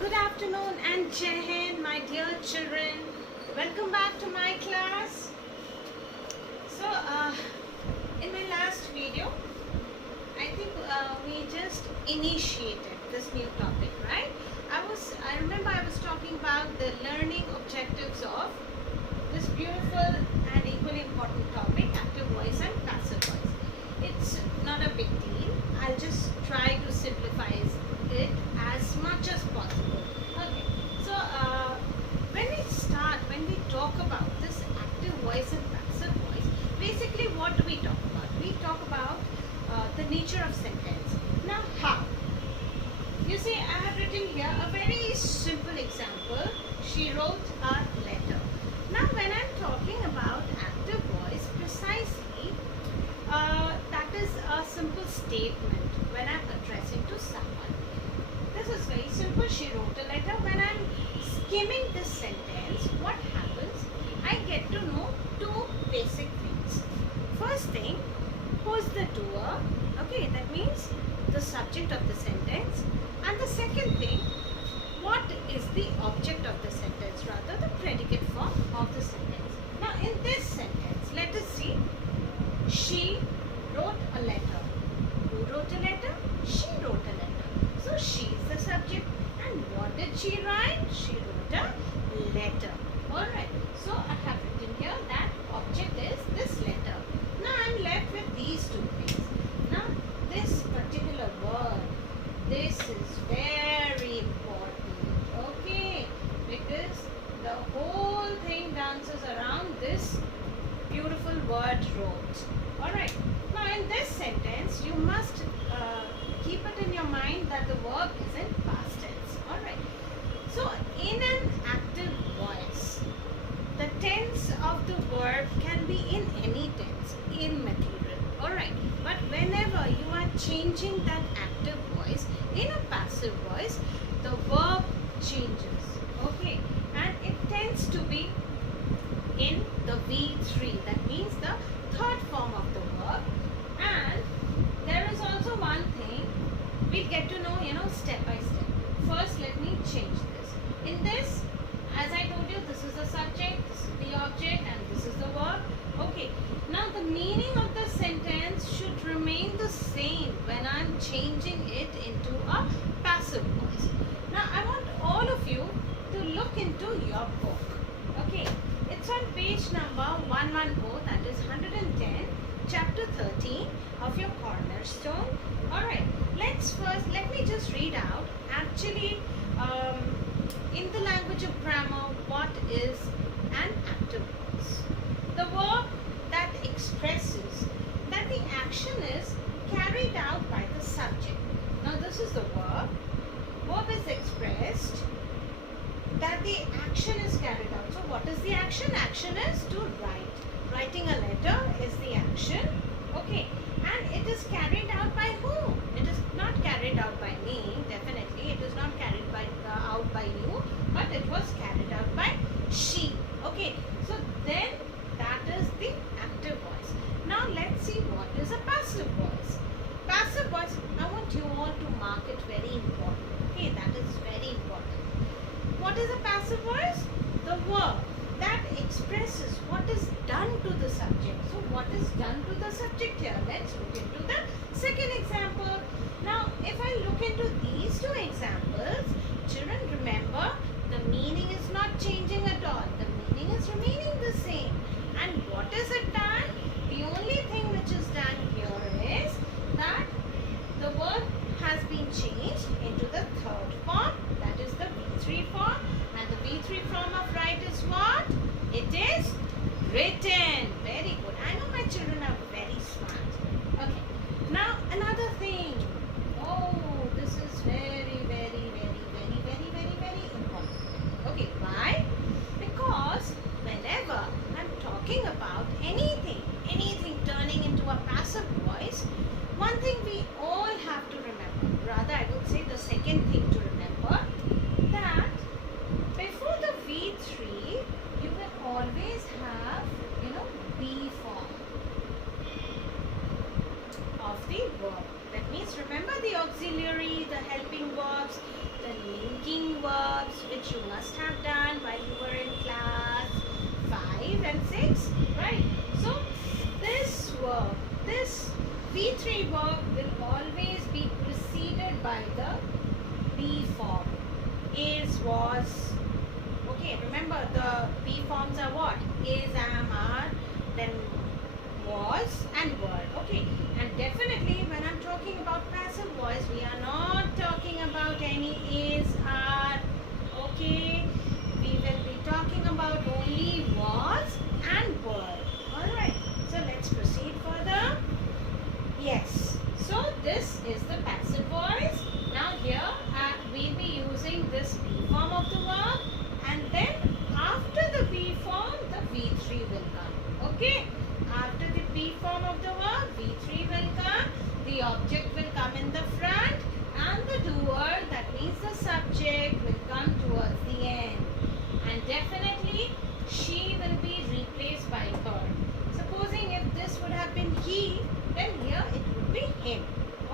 Good afternoon and Jai Hind, my dear children. Welcome back to my class. So, in my last video, I think we just initiated this new topic, right? I remember I was talking about the learning objectives of this beautiful and equally important topic, active voice and passive voice. It's not a big deal. I'll just try to simplify it as much as possible. Okay, so when we talk about this active voice and passive voice, basically what do we talk about? We talk about the nature of sentence. Now, how? You see, I have written here a very simple example. She wrote a letter. Now, when I'm talking about active voice, precisely, that is a simple statement when I'm addressing to someone. This is very simple. She wrote a letter. When I'm skimming this sentence, what happens? I get to know two basic things. First thing, who's the doer? Okay, that means the subject of the sentence. And the second thing, what is the object of the sentence, rather the predicate form of the sentence. Now, in this sentence, let us see. She wrote a letter. Who wrote a letter? She wrote a letter. So, she is the subject. And what did she write? She wrote a letter. Alright. So, I have written here that object is this letter. Now, I am left with these two things. Now, this particular word, this is very important. Okay. Because the whole thing dances around this beautiful word wrote. Alright. Now, in this sentence, you must keep it in your mind that the verb is in past tense. Alright. So, in an active voice, the tense of the verb can be in any tense, immaterial. Alright. But whenever you are changing that active voice in a passive voice, the verb changes. Okay. And it tends to be in the V3. That means the third form of the verb. And there is also one thing we'll get to know, step by step. First, let me change this. In this, as I told you, this is the subject, this is the object, and this is the verb. Okay. Now, the meaning of the sentence should remain the same when I'm changing it into a passive voice. Now, I want all of you to look into your book. Okay. It's on page number 114, that is 110, chapter 13 of your cornerstone. Alright, let me just read out actually in the language of grammar what is an active voice. The verb that expresses that the action is carried out by the subject. Now this is the verb. Verb is expressed that the action is carried out. So what is the action? Action is to write. Writing a letter is the action. Okay. And it is carried out by whom? It is not carried out by me. Definitely. It is not carried out by you. But it was carried out by she. Okay. So then that is the active voice. Now let's see what is a passive voice. Passive voice, I want you all to mark it very important. Okay. That is very important. What is a passive voice? The verb that expresses what is done to the subject. So what is done to the subject here? Let's look into the second example. Now if I look into these two examples, children, remember the meaning is not changing at all. The meaning is remaining the same. And what is it done? The only thing which is done here is that the verb has been changed into the third form, that is the V3 form, and the V3 form of write is what? It is written. Very good. I know my children are very smart. Okay. Now another thing. Oh, this is very, very, very, very, very, very, very important. Okay, why? Because whenever I'm talking about anything turning into a passive voice, one thing we all have to remember, rather I would say the second thing to remember, that before the V3, you will always have, which you must have done while you were in class 5 and 6, right? So this verb, this V3 verb will always be preceded by the be form. Is, was. Okay, remember the be forms are what? Is, am, are, then was and were. Okay, and definitely when I'm talking about passive voice, we are not talking about any is, are. Okay, we will be talking about only was and were. Alright, so let's proceed further. Yes, so this is the passive voice. Now here we'll be using this be form of the verb, and then after the be form the V3 will come. Okay, after the be form of the verb V3 will come, the object will come in the front, and the doer, that means the subject, will come towards the end, and definitely she will be replaced by her. Supposing if this would have been he, then here it would be him.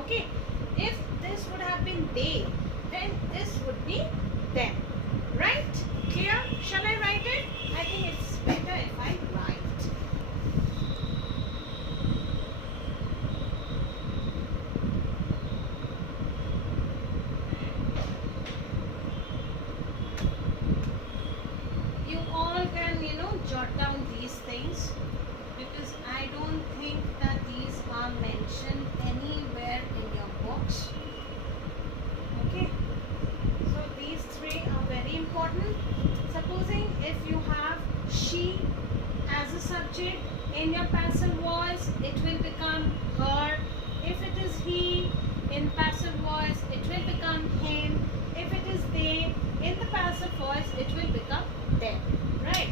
Okay, if this would have been they, then this would be them. Right? Clear? Shall I write it? I think it's better if I write. You all can, jot down these things, because I don't think that these are mentioned anywhere in your books. Okay, so these three are very important. Supposing if you have she as a subject in your passive voice, it will become her. If it is he in passive voice, it will become him. If it is they in the passive voice, it will become them. Right?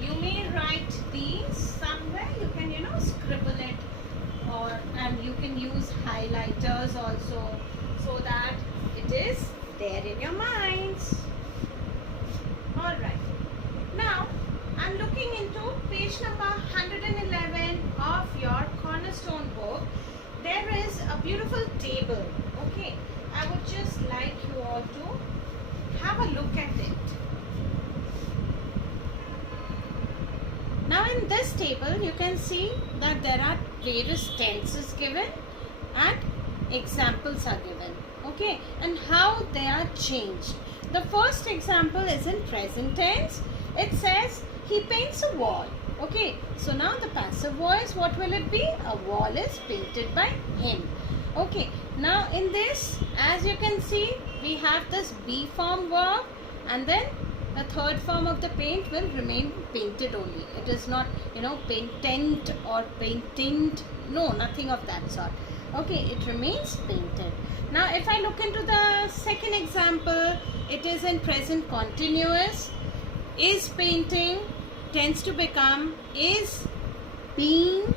You may write these somewhere. You can, scribble it, and you can use highlighters also, so that it is there in your minds. Alright. Now, I'm looking into page number 111 of your cornerstone book. There is a beautiful table. Okay, I would just like you all to have a look at it. Now in this table you can see that there are various tenses given and examples are given. Okay, and how they are changed. The first example is in present tense. It says he paints a wall. Okay, so now the passive voice, what will it be? A wall is painted by him. Okay, now in this, as you can see, we have this be form verb, and then the third form of the paint will remain painted only. It is not, painted or painting. No, nothing of that sort. Okay, it remains painted. Now if I look into the second example, it is in present continuous. Is painting tends to become is being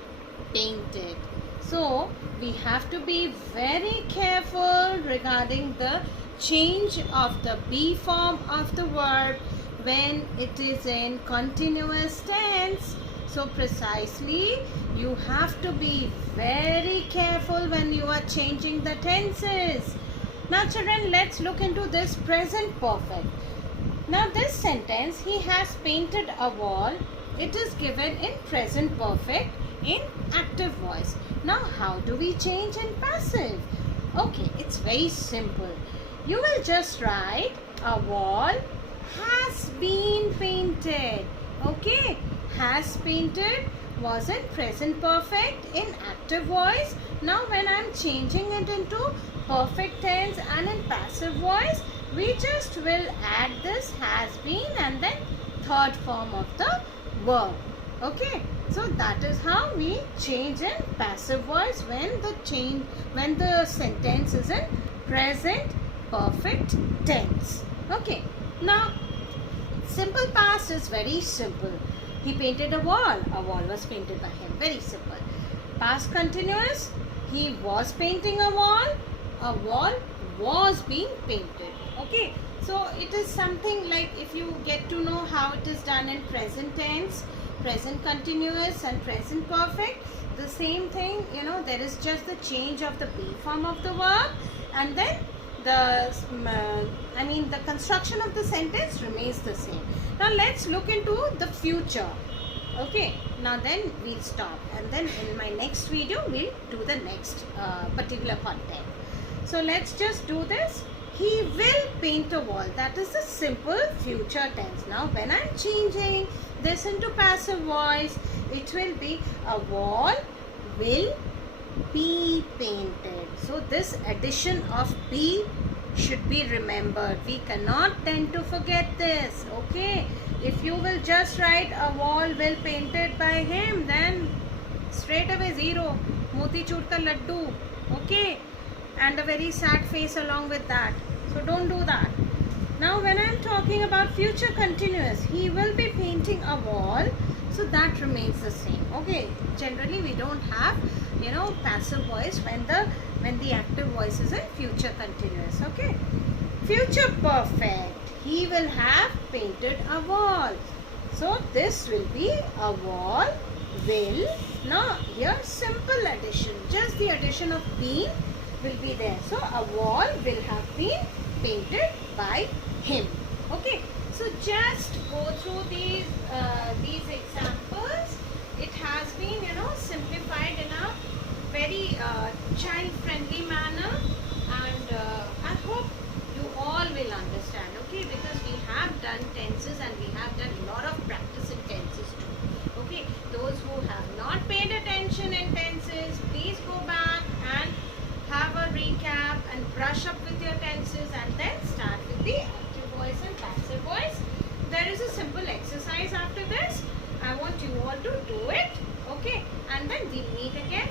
painted. So we have to be very careful regarding the change of the be form of the verb when it is in continuous tense. So precisely, you have to be very careful when you are changing the tenses. Now children, let's look into this present perfect. Now this sentence, he has painted a wall. It is given in present perfect in active voice. Now how do we change in passive? Okay, it's very simple. You will just write a wall has been painted. Okay, has painted was in present perfect in active voice. Now when I am changing it into perfect tense and in passive voice, we just will add this has been and then third form of the verb. Okay, so that is how we change in passive voice when the sentence is in present perfect tense. Okay, now simple past is very simple. He painted a wall was painted by him. Very simple. Past continuous, he was painting a wall was being painted. Okay, so it is something like, if you get to know how it is done in present tense, present continuous and present perfect, the same thing, there is just the change of the be form of the verb, and then the construction of the sentence remains the same. Now let's look into the future. Okay, now then we'll stop, and then in my next video we'll do the next particular content. So let's just do this. He will paint a wall. That is the simple future tense. Now when I'm changing this into passive voice, it will be a wall will be painted. So this addition of be should be remembered. We cannot tend to forget this. Okay, if you will just write a wall will painted by him, then straight away 0, moti chur ka laddu. Okay, and a very sad face along with that. So don't do that. Now when I am talking about future continuous, he will be painting a wall, so that remains the same. Okay, generally we don't have passive voice when the active voice is in future continuous. Okay, future perfect, he will have painted a wall, so this will be a wall will. Now here simple addition, just the addition of been will be there. So a wall will have been painted by him. Okay, so just go through these examples. It has been simplified in a very child friendly manner, and I hope you all will understand. Okay, because we have done tenses and we have done a lot of practice in tenses too. Okay, those who have not paid attention in tenses, please go back and have a recap and brush up with your tenses, and then start with the active voice and passive voice. There is a simple exercise after this. I want you all to do it. Okay, and then we'll meet again